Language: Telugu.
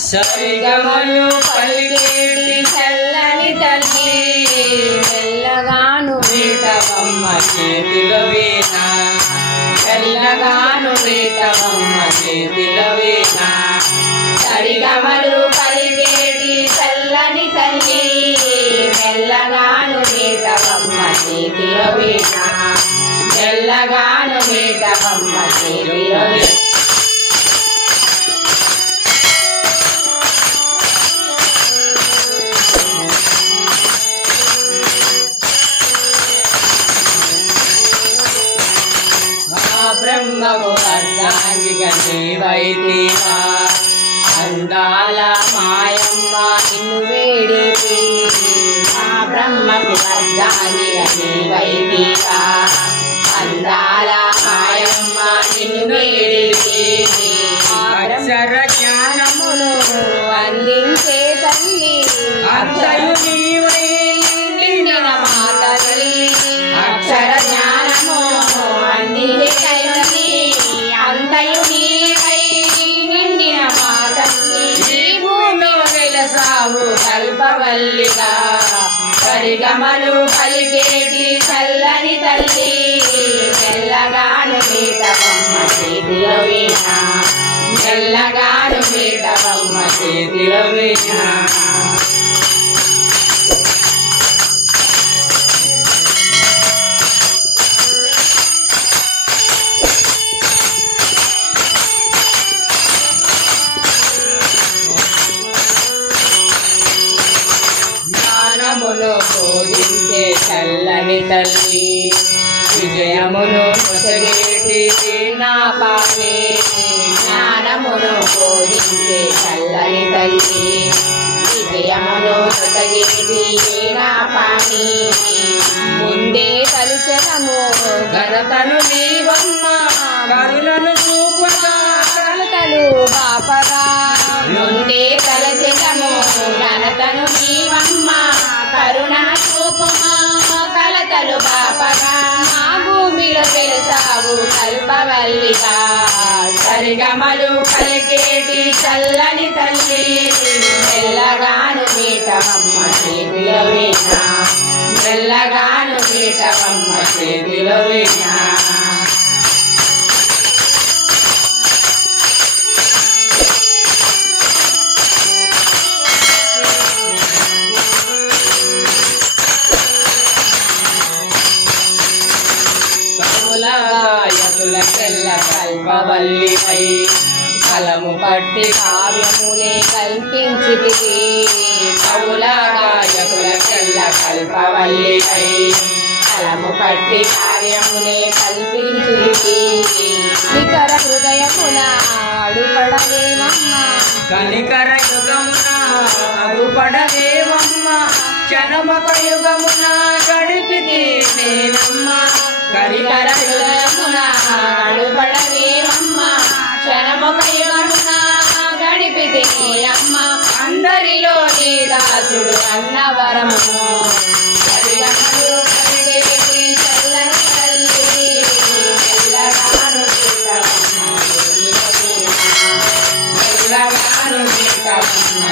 సరిగమలు పలికేటి చల్లని తల్లి మెల్లగాను వేటవమ్మ చేతిలో వీణ మెల్లగాను వేటవమ్మ చేతిలో వీణ సరిగమలు పలికేటి చల్లని తల్లి మెల్లగాను వేటవమ్మ చేతిలో వీణ మెల్లగాను వేటవమ్మ చేతిలో వీణ బ్రహ్మము అర్ధాంగిగా నీవైతివా అందాల మాయమ్మ నిన్ను వేడితి ఆ బ్రహ్మము అర్ధాంగిగా నీవైతివా అందాల మాయమ్మ నిన్ను వేడితి అక్షర జ్ఞానమును అందించే తల్లి అక్షరు నీవై నిండిన మాత తల్లి అక్షర జ్ఞానము అందించే తల్లి అంతయు నీవై నిండిన మాత తల్లి భూమిలో వెలసావు కల్పవల్లిగా సరిగమలు పలికేటి చల్లని తల్లి మెల్లగాను వేటవమ్మ చేతిలో వీణ మెల్లగాను వేటవమ్మ చేతిలో వీణ జ్ఞానమును బోధించే చల్లని తల్లి విజయమును కొసగేటి నా పాని జ్ఞానమును బోధించే చల్లని తల్లి విజయమును కొసగేటి నా పాని ముందే తలుచనము ఘనతను నీవమ్మ కరులను చూపుగా కలతలు బాపగా ముందే తలచెదము ఘనతను నీవమ్మ కరుణ చూపుమా కలతలు బాపగా మా భూమిలో వెలసావు కల్పవల్లిగా సరిగమలు పలికేటి చల్లని తల్లి మెల్లగాను వేటవమ్మ చేతిలో వీణ మెల్లగాను వేటవమ్మ చేతిలో వీణ గాయకుల చెల్ల కల్పవల్లిపై కలము పట్టి కావ్యములే కల్పించితివి కవుల గాయకుల చెల్ల కల్పవల్లిపై కలము పట్టి కార్యములే కల్పించితివి నికర హృదయమున అడుపడవేమమ్మ కనికర యుగమున అడుపడవేమమ్మ క్షణమొక యుగమున గడిపితే నేనమ్మ కనికర హృదయమున అడుపడవేమమ్మ క్షణమొక యుగమున గడిపితే అమ్మ అందరిలో నీ దాసుడు అన్నవరము సరిగమలు పలికేటి చల్లని తల్లి మెల్లగాను వేటవమ్మ మెల్లగాను వేటవమ్మ